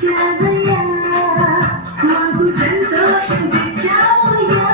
తెచ్చావయ్యా మాకు సంతోషం తెచ్చావయ్యా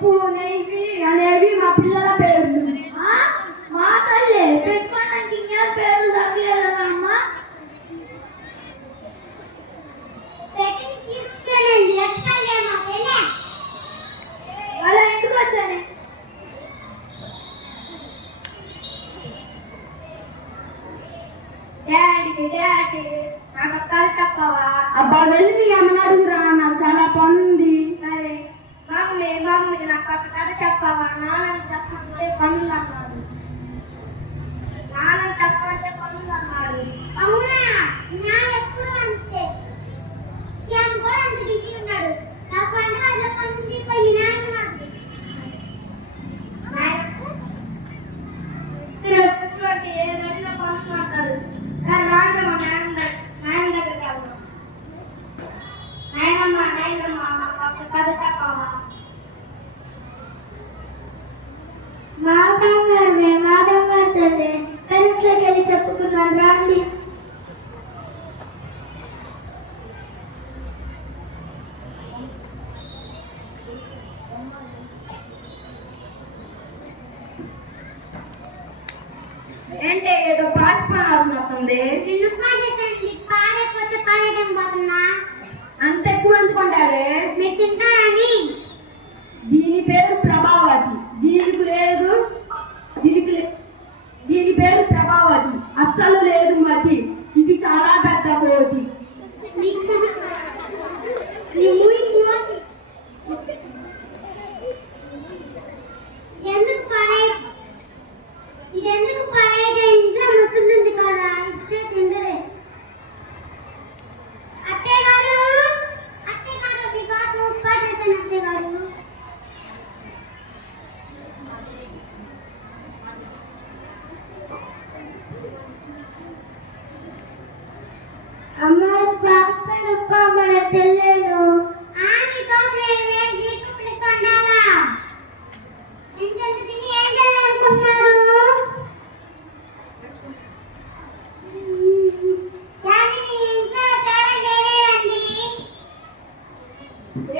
పప్పు నెయ్యి అనేవి మా పిల్లల పేర్లు. మా తల్లి పెట్టుకోవడానికి ఇంకేం పేర్లు తగ్గలేదమ్మా. అలా ఎందుకు వచ్చాను? డాడీ నాకు కథ చెప్పవా? అబ్బా వెళ్ళి మీ అమ్మని అడుగురా, నాకు చాలా పని ఉంది. సరే మమ్మీ నాకు ఒక కథ చెప్పవా? నాన్నని చెప్పమంటే పనులు అన్నాడు. నాన్నని చెప్పమంటే పనులు అన్నాడు. అవునా? నాన్న ఎప్పుడు అంతే. సీఎం కూడా అంత బిజీ ఉన్నాడు. నా పండుగ పనులు పోయి నాన్న ఏ గంటలో పనులు అంటారు. సరే నాన్న నాయన దగ్గరికి వెళ్దాం. నాయనమ్మ ఒక కథ చెప్పవా? మాట్లాడుతుంది పెన్స్లోకి వెళ్ళి చెప్పుకున్నాను రాండి. ఏంటి ఏదో పాసిపోతుంది? నిన్ను పాడైపోతే పాడటం పోతున్నా. అంత ఎక్కువ ఎందుకుంటావే? మీరు తింటారని. దీని పేరు ప్రభావతి. దీని పేరు ప్రభావతి. అస్సలు లేదు మతి. ఇది చాలా పెద్ద కోతి. ఎందుకు పడేగా ఇంట్లో ముస్తుంది కదా, ఇస్తే తిందరే. అత్తయ్య గారు మీకు ఉప్పా చేశాను. అత్తయ్య గారు అమ్మ ఉప్పా మన తెలియదు. నీతో వేడి జీకులు కొండాలా? ఎంత తిని ఏం చేయాలనుకుంటున్నారు?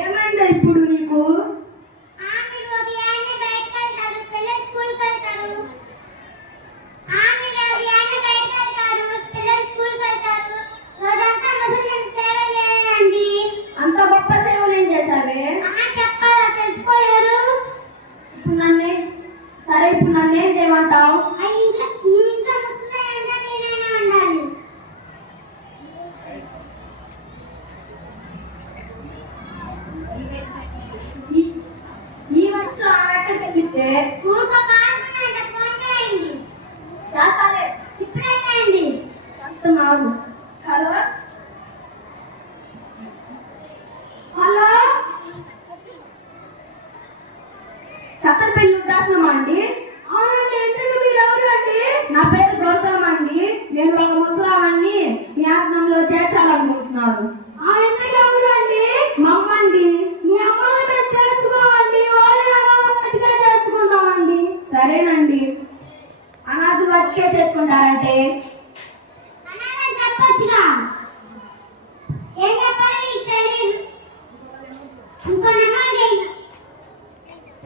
ఏమైందా ఇప్పుడు నీకు? అంత గొప్ప సేవలు ఏం చేశావే? తెలుసుకోలేరు. ఇప్పుడు నన్నేం చేయమంటావు? ఈ వచ్చి ఆమె ఎక్కడికి వెళ్తే చేస్తాలే. ఇప్పుడే చేయండి. చేస్తున్నాను. హలో సత్తరపల్లి ఉద్దాసనమా అండి? అవునండి. ఎందుకు మీరు ఎవరు అండి? నా పేరు గౌతమ్ అండి. నేను ఒక ముసలామని మీ ఆశ్రమంలో చేర్చాలనుకుంటున్నాను. ఎందుకు ఎవరు అండి? మా అమ్మ అండి. మీ అమ్మని మేము చేర్చుకోమండి. వాళ్ళే చేర్చుకుంటామండి. సరేనండి. అనాథులు బట్టికే చేర్చుకుంటారంటే చెప్పొచ్చుగా. ఏం చెప్పాలి మీకు తెలియదు. ఇంకో నెంబర్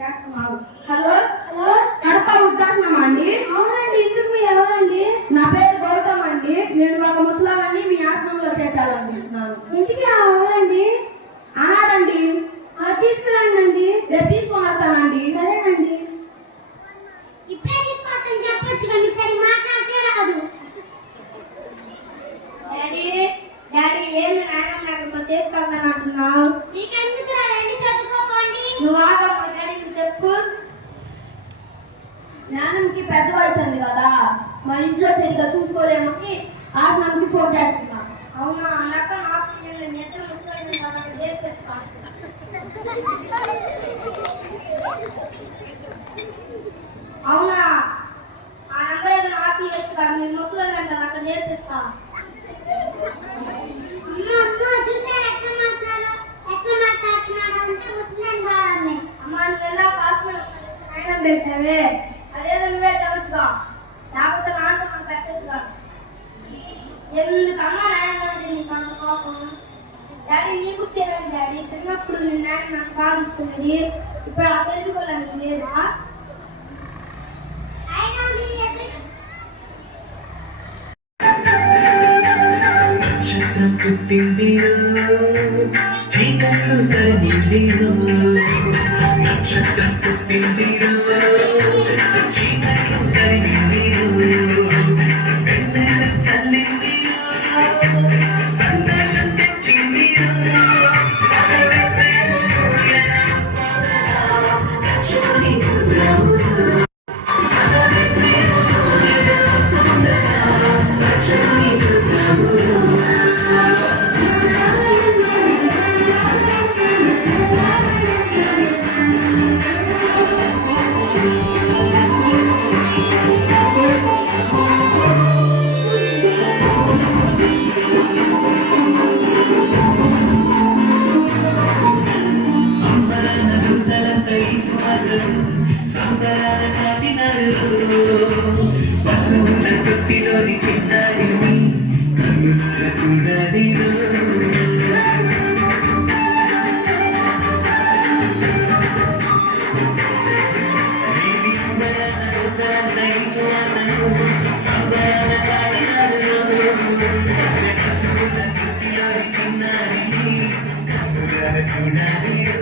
చేస్తున్నాను. హలో కడప ఉద్దాసనమా అండి? అవునండి. ఎందుకు ఎవరండి? నా పేరు గౌతమ్ అండి. నేను ఒక ముసలామని మీ ఆశ్రమంలో చేర్చాలనుకుంటున్నాను. ఇంటికి రావాలండి? అనాథండి. తీసుకురాండి. రేపు తీసుకొని వస్తానండి. సరేనండి. ఇప్పుడే తీసుకోవచ్చని చెప్పొచ్చు కానీ సరే మాట్లాడితే రాదు. డాడీ ఏంది నాయనమ్మ ఎక్కడికో తీసుకెళ్తాను అంటున్నావు? నీకెందుకు వెళ్ళి చదువుకోకండి. నువ్వు ఆగమ్మా. డాడీకి చెప్పు. నాన్నమ్మకి పెద్ద వయసు ఉంది కదా, మన ఇంట్లో సరిగ్గా చూసుకోలేమని ఆశ్రమంకి ఫోన్ చేస్తున్నా. అవునా? అన్నాక నాకు నిద్ర ముసుకోలేదు కదా, నేర్పిస్తా. అవునా? ఆ నెంబర్ ఏదో నాకు ఇవ్వచ్చు కదా, మీరు ముసలి అంటారు, అక్కడ నేర్పిస్తా. పెట్టావే అదేదో నువ్వే తెవచ్చుగా, లేకపోతే నాన్న మనం పెట్టచ్చుగా. ఎందుకమ్మా నాయన అంటే నీకు అంత కోపం? డాడీ నీకు తెలియదు డాడీ, చిన్నప్పుడు నేను నాయన నాకు బాగా ఇస్తున్నది. ఇప్పుడు ఆ తెలుసుకోవాలని లేదా నక్షత్రం పుట్టిందిరో చీకట్లు తరిమిందిరో నక్షత్రం పుట్టిందిరో చీకట్లు తరిమిందిరో వెన్నెల చల్లిందిరో సంతోషం తెచ్చిందిరో లక్ష్మణి చూద్దాము లక్ష్మణి చూద్దాము అంబరాన దూతలంతా ఈశ్వరు సంబరాల చాటినారు పశువుల తొట్టిలోని చిన్నారిని కన్నుల చూడదిరు సంబరాల చాటినారు పశువుల తొట్టిలోని చిన్నారిని కన్నుల చూడదిరు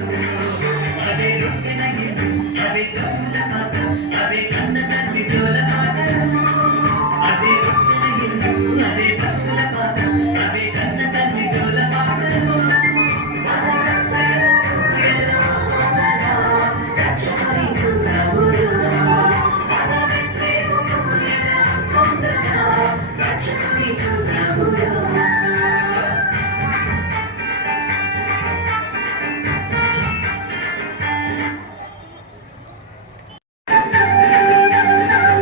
అదే రొట్టెనగిరు అదే కసుల పాట అదే కన్న తండ్రి జోల పాట అదే రొట్టెనగిరు అదే పసుపుల పాట అదే కన్న తండ్రి జోల పాట రక్షణని చూద్దాము రక్షణని చూద్దాము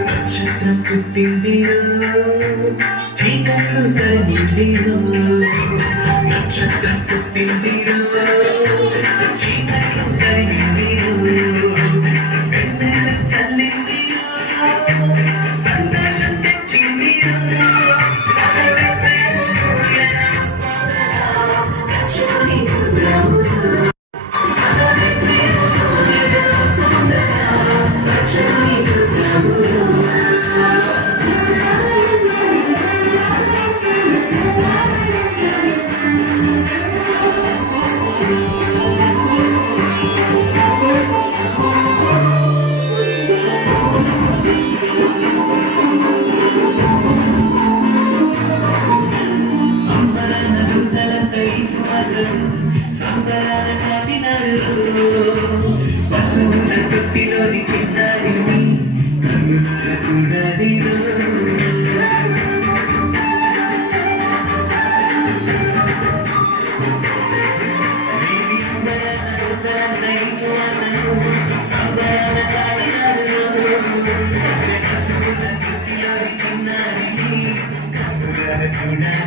నక్షత్రం పుట్టిందిరో చీకట్లు తరిమిందిరో నక్షత్రం పుట్టిందిరో చీకట్లు తరిమిందిరో వెన్నెల చల్లిందిరో సంతోషం తెచ్చిందిరో లక్ష్మణి చూద్దాము లక్ష్మణి చూద్దాము అంబరాన దూతలంతా ఈశ్వరు సంబరాల చాటినారు పశువుల తొట్టిలోని చిన్నారిని కన్నుల చూడదిరు సంబరాల చాటినారు పశువుల తొట్టిలోని చిన్నారిని కన్నుల చూడదిరు